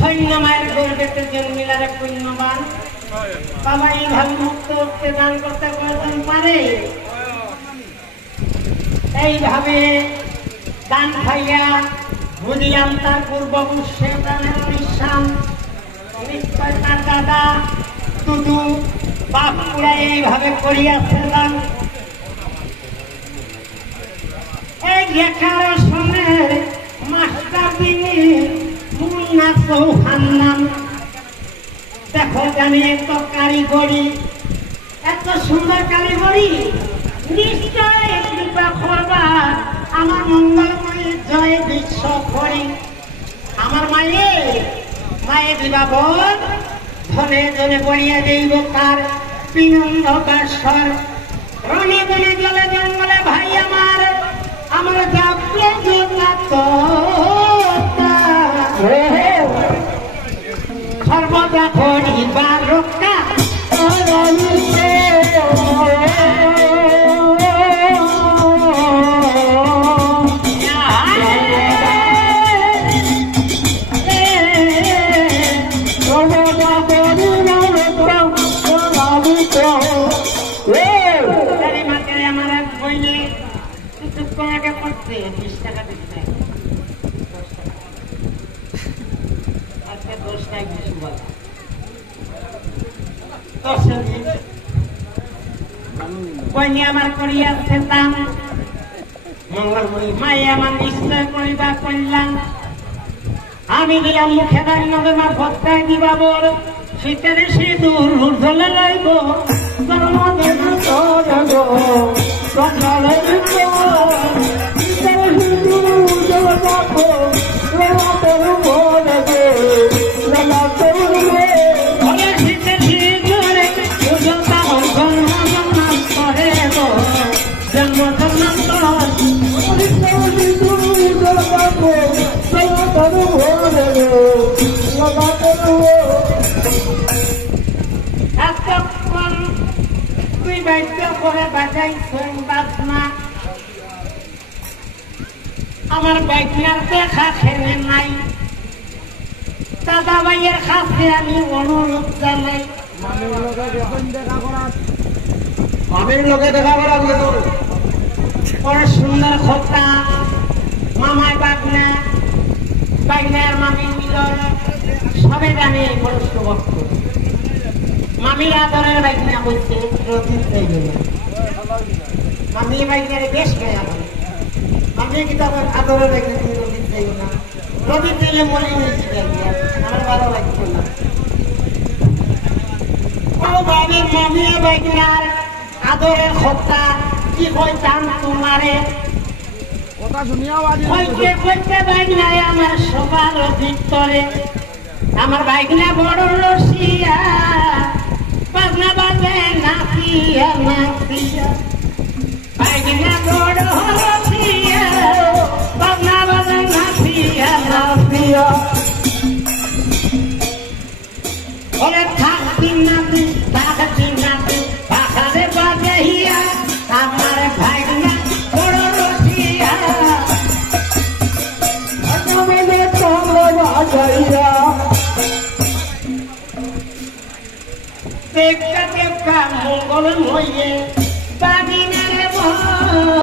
ধন্য মায়ের গর্ভেতে জন্মিলারে পুণ্যবান বাবা এইভাবে মুক্ত উঠতে দান করতে প্রয়োজন পারে। এইভাবে দান খাইয়া বুঝিলাম তার পূর্বপুরুষের দানের নিঃসাম নিশ্চয় তার দাদা দুদু বাপ পুরা এইভাবে করিয়াছে দান। এই লেখার সনের মাস্টার তিনি মুন্না চৌহান নাম। দেখো জানি এত কারিগরি, এত সুন্দর কারিগরি, নিশ্চয় কৃপা করবা আমার মঙ্গলময়ী জয় বিশ্ব করি। আমার মায়ে দিবা বল ধনে ধনে বলিয়া দেব তার বিনন্দ বাসর রণে ধনে জলে জঙ্গলে ভাই আমার যাত্রে জগত সর্বদা করিবার রক্ষা আমার করিয়াছে দান মঙ্গলময়ী মায়ে আমার নিশ্চয় করিবা কল্যাণ। আমি দিলাম মুখে দান্যদের মারফত গায়ে দিবা বল শীতের সিঁদুর ঝোলে লইব তুই বাধ্য করে বাজাইছেন বাজনা আমার বাইকনার দেখা খেলে নাই। দাদা ভাইয়ের কাছে আমি অনুরোধ জানাই মামির লোকে দেখা করা বড় সুন্দর খোটা মামার বাগনা বাইনার মামির মিলন সবে জানে বরস্ত ভক্ত মামির আদরের বাইকনা বলছে মামি বাইকের বেশ গায়া বলে নিজে কিতাব আদরে রেখে তুমি নদীর চাইব না নদীর চাইলে মনে হয়েছে আমার ভালো লাগতো না বাবের মামিয়ে বেগনার আদরের হত্যা কি কইতাম তোমারে কথা শুনিয়াও আজি কইতে কইতে বেগনায় আমার সবার ভিতরে আমার বাইকনা বড় রসিয়া বাজনা বাজে নাচিয়া নাচিয়া বাইকনা বড় রসিয়া বাজনা বাজে নাচিয়া নাচিয়া ওরে থাকতি নাতি থাকতি নাতি পাখারে বাজাইয়া আমার বাইকনা বড় রসিয়া আগামীতে তোমরা বাজাইয়া দেখতে দেখতে মঙ্গল হইয়ে